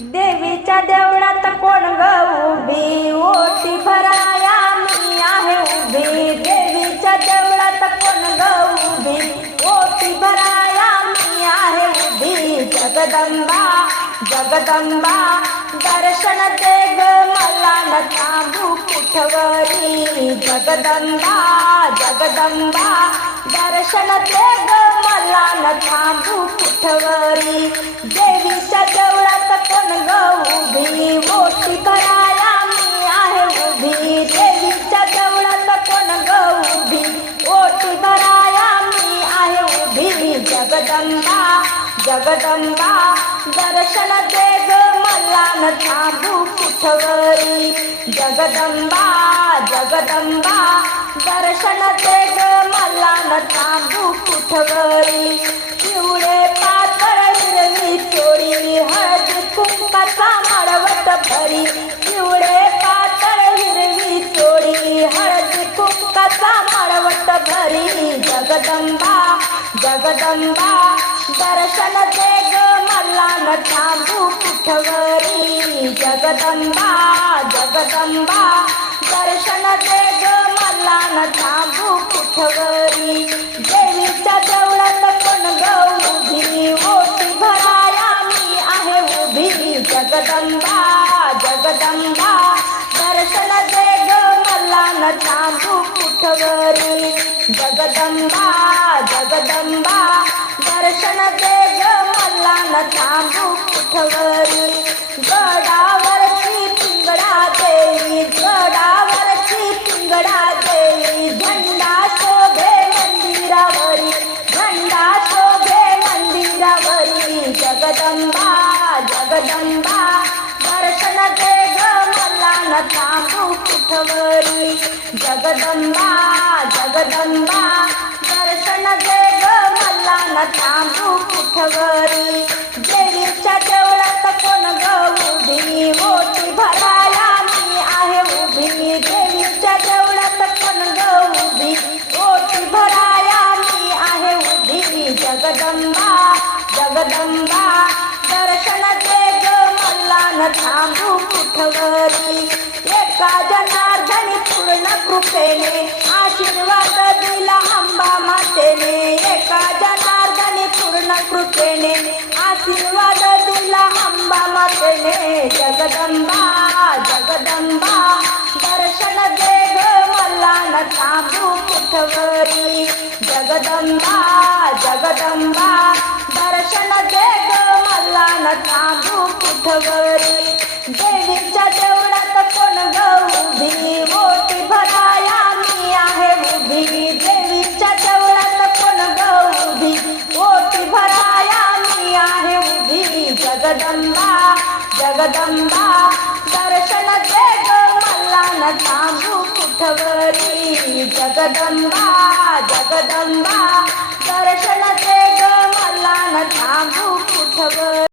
देवीच्या देवळात कोण ग उभी? ओटी भराया मी आहे उभी. देवीच्या देवळात कोण ग उभी? ओटी भराया मी आहे उभी. जगदंबा जगदंबा दर्शन दे ग मला न थांबू कुठवरी. जगदंबा जगदंबा दर्शन दे ग मला न थांबू कुठवरी. जगदंबा जगदंबा दर्शन दे ग मला न थांबू कुठवरी. जगदंबा जगदंबा दर्शन दे ग मला न थांबू कुठवरी. पिवळे पातळ हिरवी चोरी हळदी कुंकाचा मळवट भरी. पिवळे पातळ हिरवी चोरी हळदी कुंकाचा मळवट भरी. जगदंबा जगदंबा दर्शन दे ग मला न थांबू कुठवरी. जगदंबा जगदंबा दर्शन दे ग मला न थांबू कुठवरी. देवीच्या देवळात पण ग उभी ओटी भराया मी आहे उभी. जगदंबा जगदंबा मला जगदंबा जगदंबा दर्शन दे ग मला न थांबू गडावरची पिंगडा देई गडावरची पिंगडा देई झंडा शोभे मंदिरावरी झंडा शोभे मंदिरावरी. जगदंबा जगदंबा मला जगदंबा जगदंबा दर्शन दे ग मला न थांबू कुठवरी. देवीच्या देवळात कोण ग उभी ओटी भरायला मी आहे उभी. देवीच्या देवळात कोण ग उभी ओटी भरायला मी आहे उभी. जगदंबा जगदंबा दर्शन दे ग मला न थांबू कुठवरी. कृपेने आशीर्वाद दिला अंबा मातेने एका जनार्दने पूर्ण कृपेने. आशीर्वाद दिला अंबा मातेने जगदंबा जगदंबा. दर्शन दे ग मला न थांबू कुठवरी. जगदंबा जगदंबा. दर्शन दे ग मला न थांबू कुठवरी. जगदंबा दर्शन दे ग मला न थांबू कुठवरी. जगदंबा जगदंबा दर्शन दे ग मला न थांबू कुठवरी.